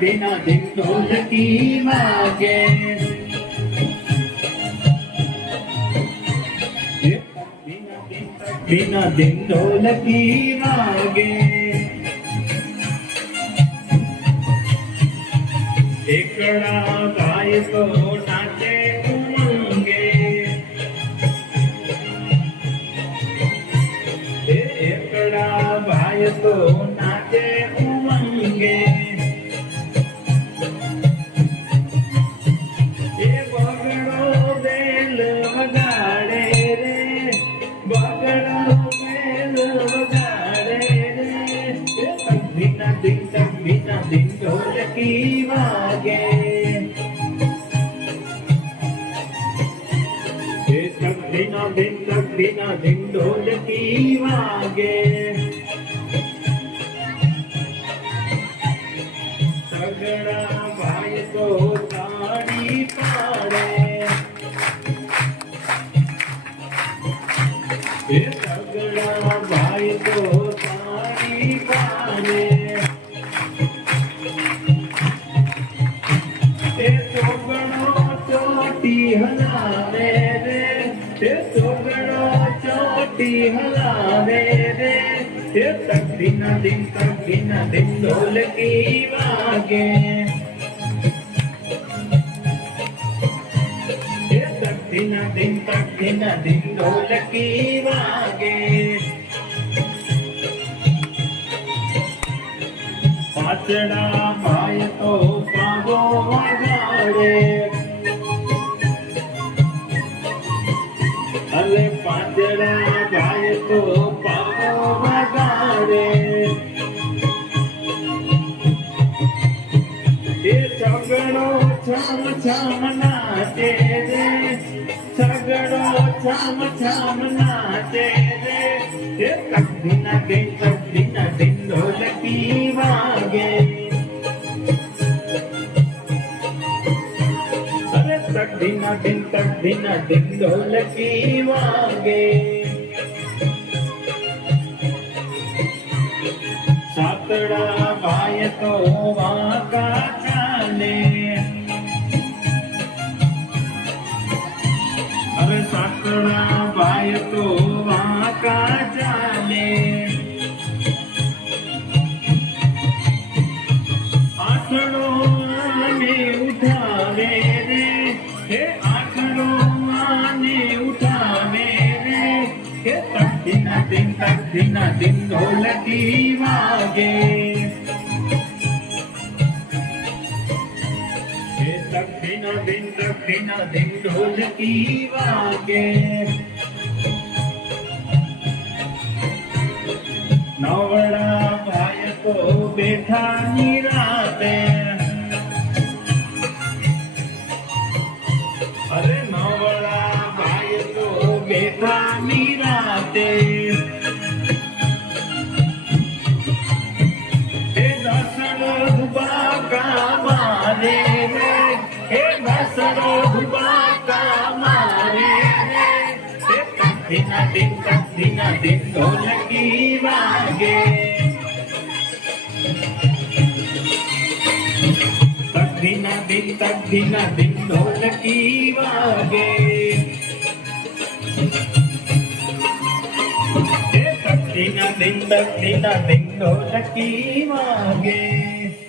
बिना दिन ढोलकी वागे बिना दिन ढोलकी वागे एकड़ा गाय तो नाचे उमंगे एकड़ा भाई तो नाचे उमंगे ये बगड़ो बेल वगाड़े रे बगड़ो बेल वगाड़े रे बिना दिन ढोलकी वागे बिना दिन ढोलकी वागे सगड़ा भाई को ताड़ी पाड़े सगड़ा भाई को ताड़ी पाड़े चोटी हलावे रे चोटी हलावे रे तक बिना दिन ढोलकी वागे तक बिना दिन ढोलकी वागे पाचड़ा पाय तो पागो वगाड़े अरे पाचड़ा पाय तो पागो वगाड़े ये सगड़ो छम नाचे रे सगड़ो छम नाचे रे ये तक बिना दिन ढोलकी वागे अरे तक बिना दिन ढोलकी वागे सातड़ा भाई तो वाका चाले अरे सातड़ा भाई तो वाका चाले आखड़ो आने उठावे रे हे आखड़ो आने उठावे रे हे तक बिना दिन ढोलकी वागे हे तक बिना दिन ढोलकी वागे नवड़ा भाई को बैठा निराते अरे नवड़ा भाई को बैठा निराते हे दसड़ो धुबाका मारे रे हे दसड़ो धुबाका मारे रे हे तक बिना दिन ढोलकी वागे तक बिना दिन ढोलकी वागे तक बिना दिन ढोलकी वागे